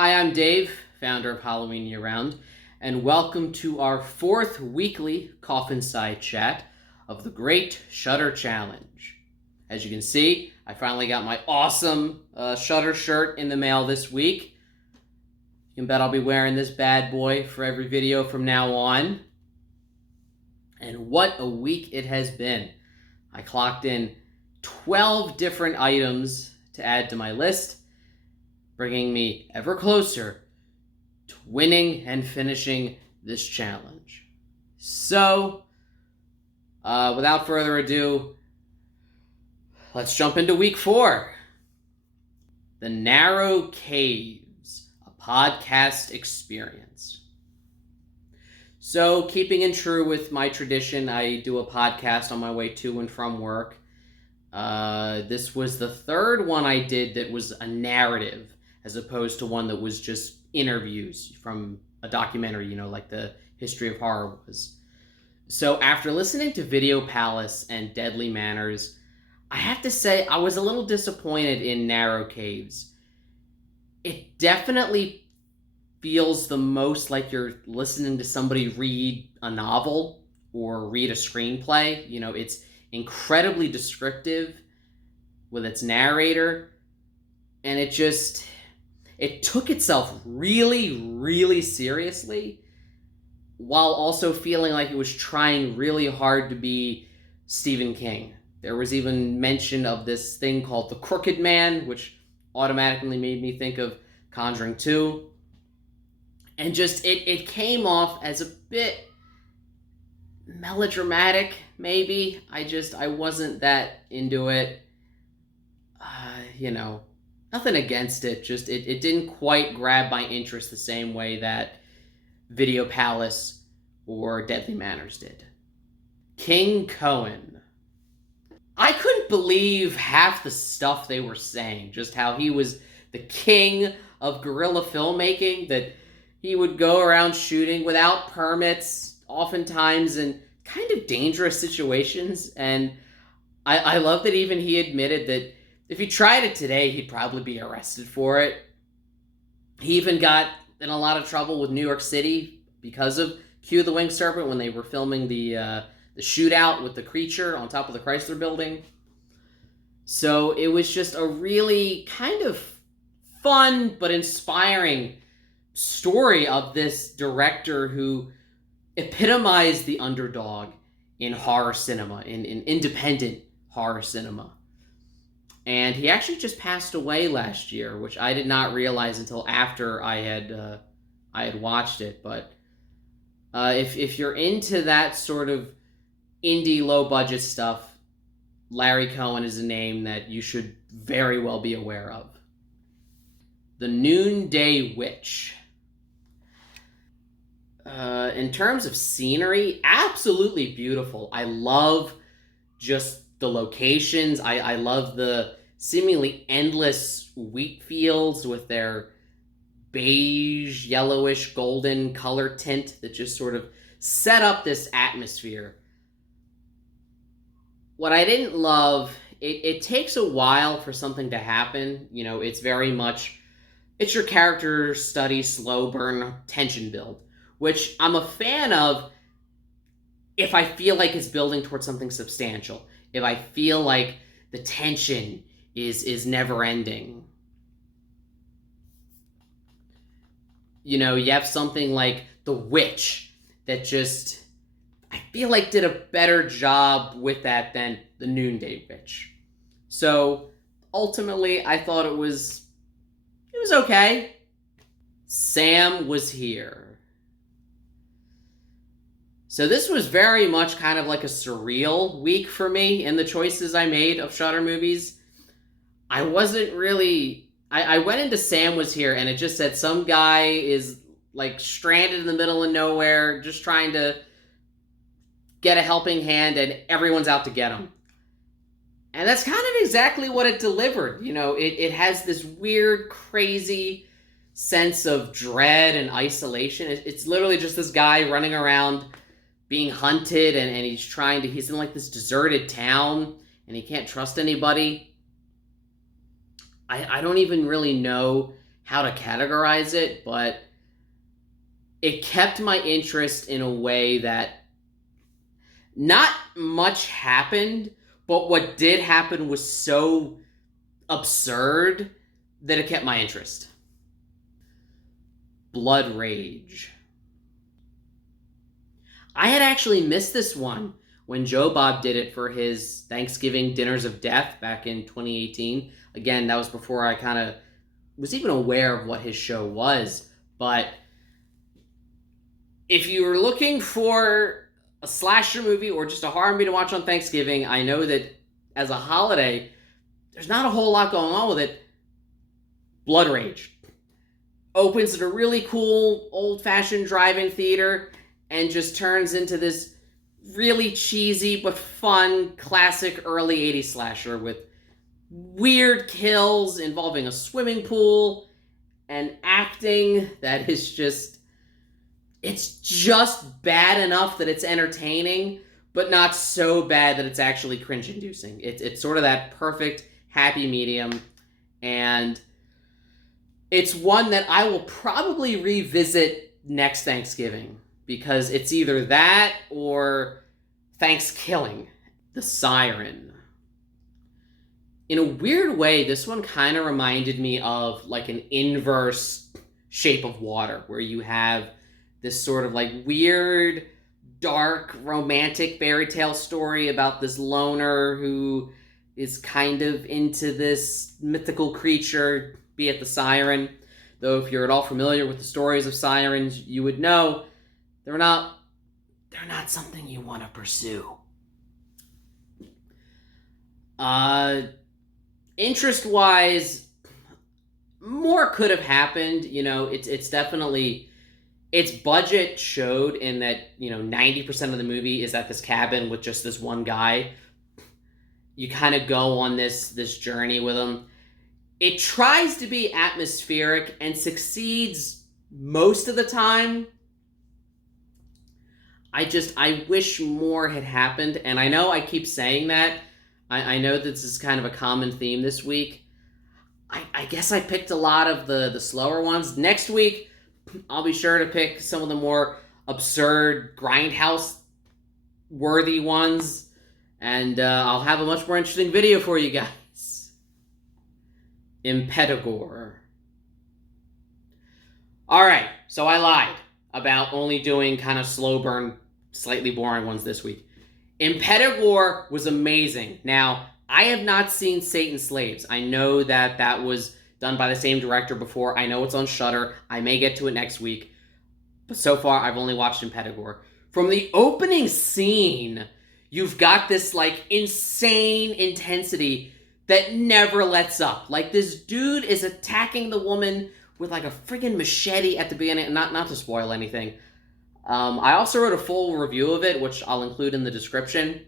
Hi, I'm Dave, founder of Halloween Year Round, and welcome to our fourth weekly Coffin Side chat of the Great Shudder Challenge. As you can see, I finally got my awesome Shudder shirt in the mail this week. You can bet I'll be wearing this bad boy for every video from now on. And what a week it has been. I clocked in 12 different items to add to my list, bringing me ever closer to winning and finishing this challenge. So, without further ado, let's jump into week 4. The Narrow Caves, a podcast experience. So, keeping in true with my tradition, I do a podcast on my way to and from work. This was the third one I did that was a narrative, as opposed to one that was just interviews from a documentary, like the History of Horror was. So after listening to Video Palace and Deadly Manners, I have to say I was a little disappointed in Narrow Caves. It definitely feels the most like you're listening to somebody read a novel or read a screenplay. It's incredibly descriptive with its narrator, and it took itself really, really seriously, while also feeling like it was trying really hard to be Stephen King. There was even mention of this thing called The Crooked Man, which automatically made me think of Conjuring 2. And just, it came off as a bit melodramatic, maybe. I wasn't that into it. Nothing against it, just it didn't quite grab my interest the same way that Video Palace or Deadly Manners did. King Cohen. I couldn't believe half the stuff they were saying, just how he was the king of guerrilla filmmaking, that he would go around shooting without permits, oftentimes in kind of dangerous situations, and I love that even he admitted that if he tried it today, he'd probably be arrested for it. He even got in a lot of trouble with New York City because of Cue the Winged Serpent when they were filming the shootout with the creature on top of the Chrysler Building. So it was just a really kind of fun but inspiring story of this director who epitomized the underdog in horror cinema, in independent horror cinema. And he actually just passed away last year, which I did not realize until after I had watched it. But if you're into that sort of indie, low-budget stuff, Larry Cohen is a name that you should very well be aware of. The Noonday Witch. In terms of scenery, absolutely beautiful. I love just the locations. I love the seemingly endless wheat fields with their beige, yellowish, golden color tint that just sort of set up this atmosphere. What I didn't love, it takes a while for something to happen. It's very much, it's your character study, slow burn, tension build, which I'm a fan of if I feel like it's building towards something substantial. If I feel like the tension is never ending. You have something like The Witch that just, I feel like did a better job with that than The Noonday Witch. So ultimately, I thought it was okay. Sam Was Here. So this was very much kind of like a surreal week for me in the choices I made of Shudder movies. I wasn't really... I went into Sam Was Here, and it just said some guy is, stranded in the middle of nowhere, just trying to get a helping hand, and everyone's out to get him. And that's kind of exactly what it delivered. It has this weird, crazy sense of dread and isolation. It's literally just this guy running around being hunted, and he's in this deserted town, and he can't trust anybody. I don't even really know how to categorize it, but it kept my interest in a way that not much happened, but what did happen was so absurd that it kept my interest. Blood Rage. I had actually missed this one when Joe Bob did it for his Thanksgiving Dinners of Death back in 2018. Again, that was before I kind of was even aware of what his show was. But if you were looking for a slasher movie or just a horror movie to watch on Thanksgiving, I know that as a holiday, there's not a whole lot going on with it. Blood Rage opens at a really cool old-fashioned drive-in theater and just turns into this really cheesy but fun classic early 80s slasher with weird kills involving a swimming pool and acting that is just, it's just bad enough that it's entertaining, but not so bad that it's actually cringe-inducing. It's sort of that perfect happy medium, and it's one that I will probably revisit next Thanksgiving, because it's either that or Thanksgiving, the Siren. In a weird way, this one kind of reminded me of like an inverse Shape of Water, where you have this sort of like weird, dark, romantic fairy tale story about this loner who is kind of into this mythical creature, be it the Siren. Though if you're at all familiar with the stories of sirens, you would know they're not something you want to pursue. Interest-wise, more could have happened. You know, it's definitely, its budget showed in that, 90% of the movie is at this cabin with just this one guy. You kind of go on this journey with him. It tries to be atmospheric and succeeds most of the time. I wish more had happened, and I know I keep saying that. I know this is kind of a common theme this week. I guess I picked a lot of the slower ones. Next week, I'll be sure to pick some of the more absurd, grindhouse-worthy ones, and I'll have a much more interesting video for you guys. Impetigore. Alright, so I lied about only doing kind of slow burn, slightly boring ones this week. Impetigore was amazing. Now, I have not seen Satan's Slaves. I know that was done by the same director before. I know it's on Shudder. I may get to it next week. But so far, I've only watched Impetigore. From the opening scene, you've got this, like, insane intensity that never lets up. Like, this dude is attacking the woman with, like, a friggin' machete at the beginning. Not to spoil anything. I also wrote a full review of it, which I'll include in the description.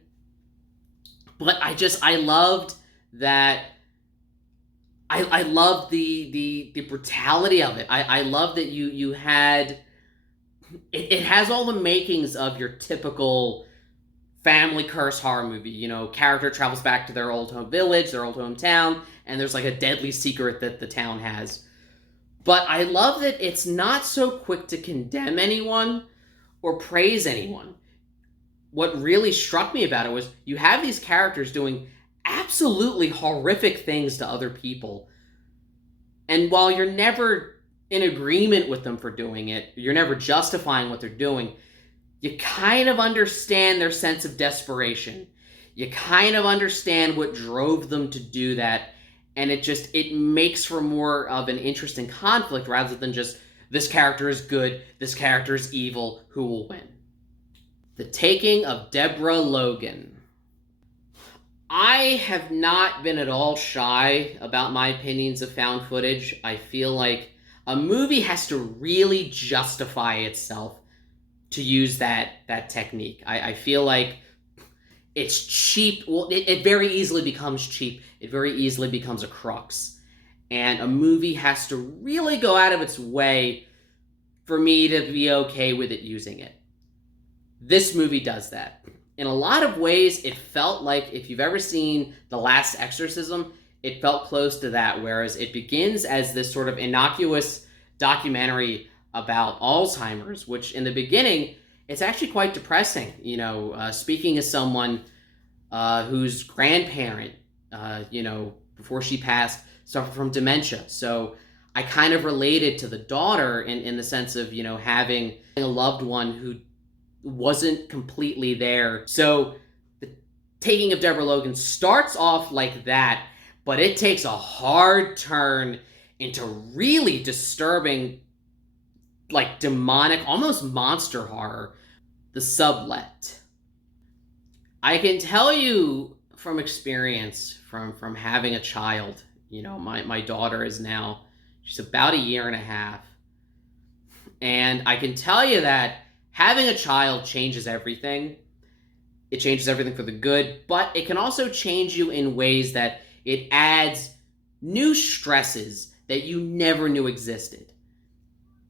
But I loved that. I loved the brutality of it. I love that you had. It has all the makings of your typical family curse horror movie. Character travels back to their old home village, their old hometown, and there's like a deadly secret that the town has. But I love that it's not so quick to condemn anyone or praise anyone. What really struck me about it was you have these characters doing absolutely horrific things to other people. And while you're never in agreement with them for doing it, you're never justifying what they're doing, you kind of understand their sense of desperation. You kind of understand what drove them to do that. And it makes for more of an interesting conflict rather than just, this character is good, this character is evil, who will win? The Taking of Deborah Logan. I have not been at all shy about my opinions of found footage. I feel like a movie has to really justify itself to use that technique. I feel like it's cheap. Well, it very easily becomes cheap. It very easily becomes a crux. And a movie has to really go out of its way for me to be okay with it using it. This movie does that. In a lot of ways, it felt like, if you've ever seen The Last Exorcism, it felt close to that, whereas it begins as this sort of innocuous documentary about Alzheimer's, which in the beginning, it's actually quite depressing. Speaking as someone whose grandparent, before she passed, suffered from dementia. So I kind of related to the daughter in the sense of, having a loved one who wasn't completely there. So the taking of Deborah Logan starts off like that, but it takes a hard turn into really disturbing, like demonic, almost monster horror, The Sublet. I can tell you from experience, from having a child, my daughter is now, she's about a year and a half. And I can tell you that having a child changes everything. It changes everything for the good, but it can also change you in ways that it adds new stresses that you never knew existed.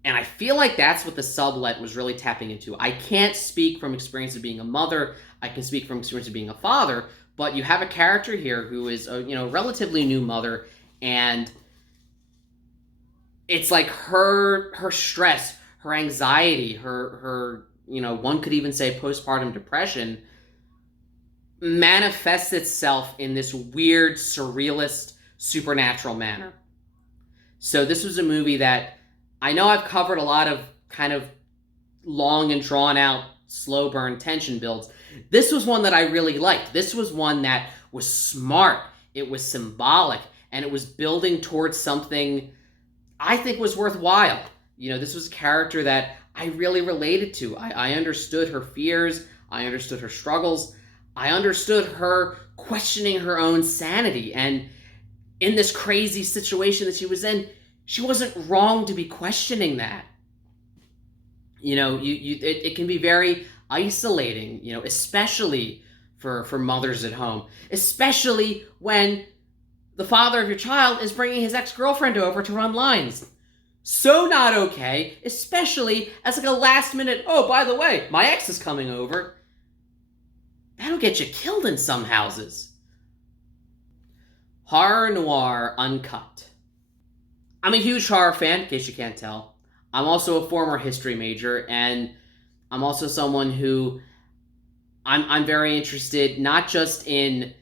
And I feel like that's what The Sublet was really tapping into. I can't speak from experience of being a mother. I can speak from experience of being a father, but you have a character here who is a relatively new mother, and it's like her stress, her anxiety, her one could even say postpartum depression manifests itself in this weird, surrealist, supernatural manner. So this was a movie that I know I've covered a lot of kind of long and drawn out, slow burn tension builds. This was one that I really liked. This was one that was smart. It was symbolic, and it was building towards something I think was worthwhile. This was a character that I really related to. I understood her fears. I understood her struggles. I understood her questioning her own sanity. And in this crazy situation that she was in, she wasn't wrong to be questioning that. It can be very isolating, especially for mothers at home, especially when the father of your child is bringing his ex-girlfriend over to run lines. So not okay, especially as like a last minute, oh, by the way, my ex is coming over. That'll get you killed in some houses. Horror noir uncut. I'm a huge horror fan, in case you can't tell. I'm also a former history major, and I'm also someone who I'm very interested not just in,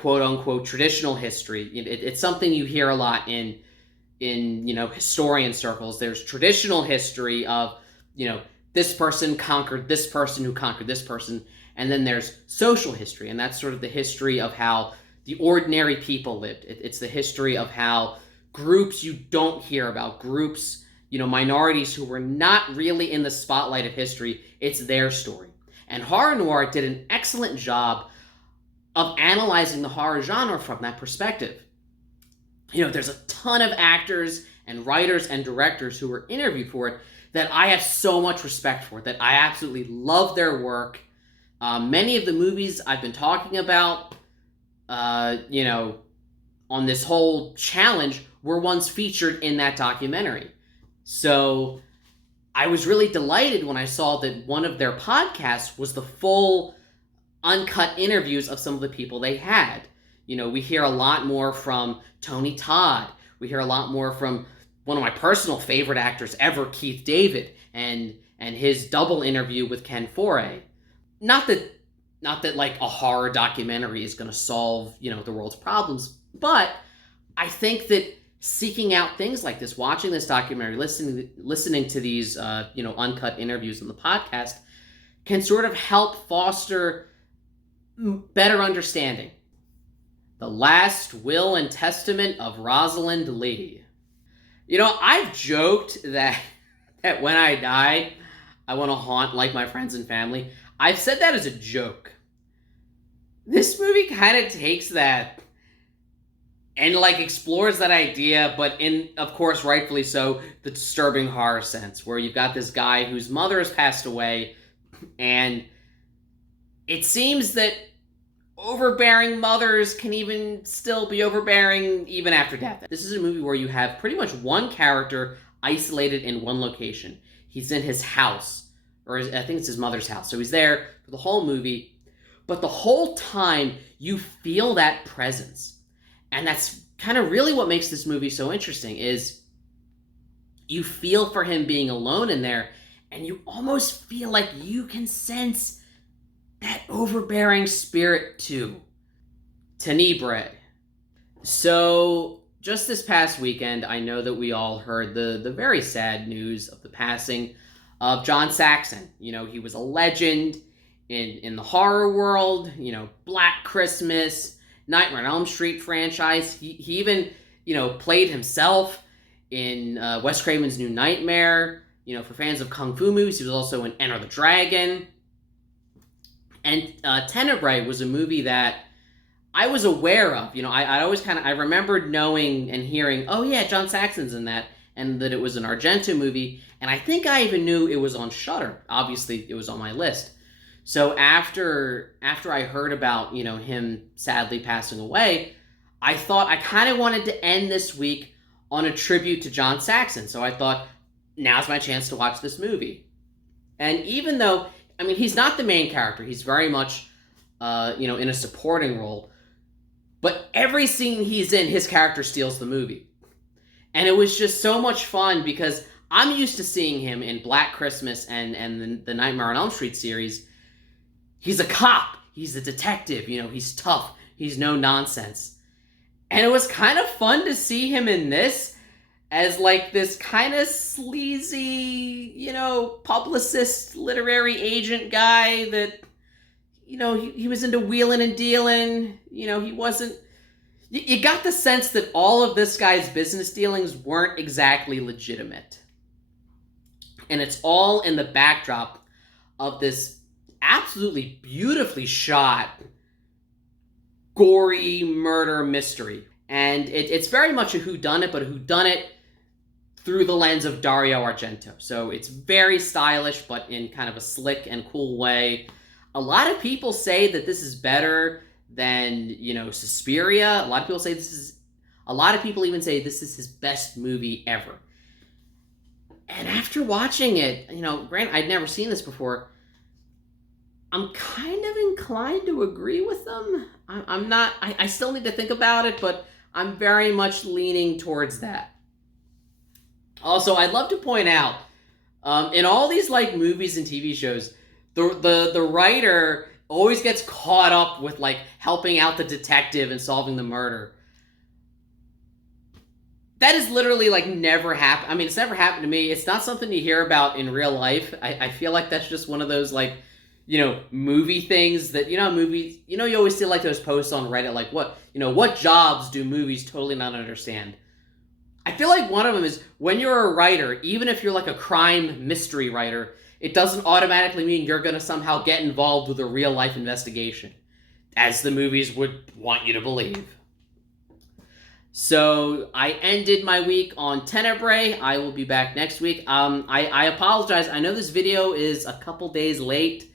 quote unquote traditional history. It's something you hear a lot in historian circles. There's traditional history of, this person conquered this person who conquered this person. And then there's social history, and that's sort of the history of how the ordinary people lived. It's the history of how groups you don't hear about, groups, minorities who were not really in the spotlight of history, it's their story. And horror noir did an excellent job of analyzing the horror genre from that perspective. There's a ton of actors and writers and directors who were interviewed for it that I have so much respect for, that I absolutely love their work. Many of the movies I've been talking about, on this whole challenge were ones featured in that documentary. So I was really delighted when I saw that one of their podcasts was the full uncut interviews of some of the people they had. We hear a lot more from Tony Todd. We hear a lot more from one of my personal favorite actors ever, Keith David, and his double interview with Ken Foray. Not that like a horror documentary is going to solve, the world's problems, but I think that seeking out things like this, watching this documentary, listening to these, uncut interviews on the podcast, can sort of help foster better understanding. The Last Will and Testament of Rosalind, Leigh. I've joked that when I die, I want to haunt like my friends and family. I've said that as a joke. This movie kind of takes that and explores that idea, but in, of course, rightfully so, the disturbing horror sense, where you've got this guy whose mother has passed away, and it seems that overbearing mothers can even still be overbearing even after death. This is a movie where you have pretty much one character isolated in one location. He's in his house, or I think it's his mother's house. So he's there for the whole movie, but the whole time you feel that presence. And that's kind of really what makes this movie so interesting, is you feel for him being alone in there, and you almost feel like you can sense that overbearing spirit too. Tenebrae. So, just this past weekend, I know that we all heard the very sad news of the passing of John Saxon. You know, he was a legend in the horror world, you know, Black Christmas, Nightmare on Elm Street franchise. He even, you know, played himself in Wes Craven's New Nightmare. You know, for fans of Kung Fu movies, he was also in Enter the Dragon. And Tenebrae was a movie that I was aware of. You know, I always I remembered knowing and hearing, oh yeah, John Saxon's in that, and that it was an Argento movie, and I think I even knew it was on Shudder. Obviously, it was on my list. So after I heard about, you know, him sadly passing away, I thought I kind of wanted to end this week on a tribute to John Saxon. So I thought, now's my chance to watch this movie. And even though, I mean, he's not the main character, he's very much, you know, in a supporting role, but every scene he's in, his character steals the movie. And it was just so much fun because I'm used to seeing him in Black Christmas and the Nightmare on Elm Street series. He's a cop. He's a detective. You know, he's tough. He's no nonsense. And it was kind of fun to see him in this as like this kind of sleazy, you know, publicist, literary agent guy that, you know, he was into wheeling and dealing. You know, he wasn't... You got the sense that all of this guy's business dealings weren't exactly legitimate. And it's all in the backdrop of this absolutely beautifully shot, gory murder mystery. And it's very much a whodunit, but a whodunit through the lens of Dario Argento. So it's very stylish, but in kind of a slick and cool way. A lot of people say that this is better than, you know, Suspiria. A lot of people even say this is his best movie ever. And after watching it, you know, granted, I'd never seen this before, I'm kind of inclined to agree with them. I'm not, I still need to think about it, but I'm very much leaning towards that. Also, I'd love to point out, in all these, like, movies and TV shows, the writer always gets caught up with, like, helping out the detective and solving the murder. That is literally, like, never happened. I mean, it's never happened to me. It's not something you hear about in real life. I feel like that's just one of those, like, you know, movie things that, you know, movies, you know, you always see, like, those posts on Reddit, like, what jobs do movies totally not understand? I feel like one of them is, when you're a writer, even if you're, like, a crime mystery writer, it doesn't automatically mean you're going to somehow get involved with a real-life investigation, as the movies would want you to believe. So, I ended my week on Tenebrae. I will be back next week. I apologize. I know this video is a couple days late.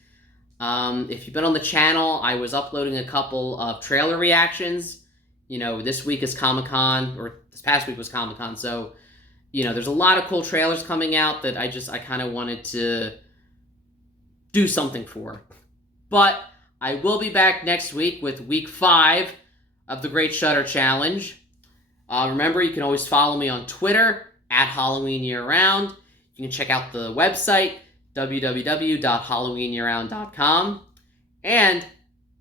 If you've been on the channel, I was uploading a couple of trailer reactions. You know, this week is Comic-Con, or this past week was Comic-Con, so, you know, there's a lot of cool trailers coming out that I kind of wanted to do something for. But I will be back next week with week 5 of the Great Shudder Challenge. Remember, you can always follow me on Twitter, @HalloweenYearRound. You can check out the website, www.halloweenyearround.com. And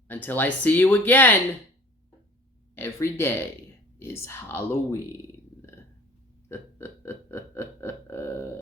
until I see you again, every day is Halloween.